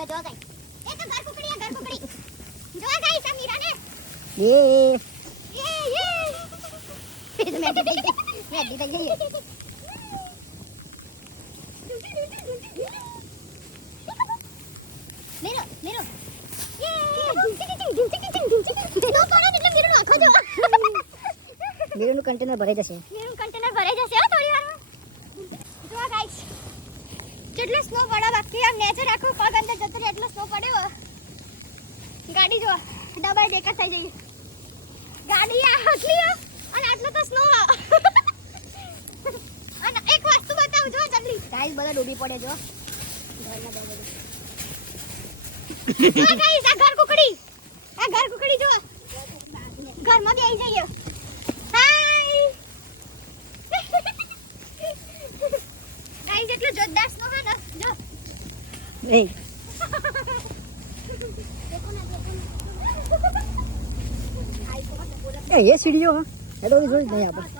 જો જો ગાઈસ એક ઘર કુકડી જો ગાઈસ આ મીરા ને એ મેં દીધી મેરો મેરો મીરુનું કન્ટેનર ભરાઈ જશે. મેરું કન્ટેનર ભરાઈ જશે હો થોડી વારમાં. જો ગાઈસ જેટલો સ્નો પડ્યો બાકી આમ નેચર આખો પગ અંદર જતો રહે એટલો સ્નો પડ્યો. ગાડી જો ડબલ ડેકર થઈ જઈ. ગાડી આ હટલી અને આટલો તો સ્નો અને એક વસ્તુ બતાવું જો જલ્દી ટાઈલ બધા ડૂબી પડે જો. જો ગાઈસ આ ઘર કુકડી જો ઘરમાં બેસી જઈએ. હાય ગાઈસ એટલો જોરદાર સ્નો હે ને જો એ देखो ना એ સીડીઓ હા એ તો જોઈ નહીં આપણે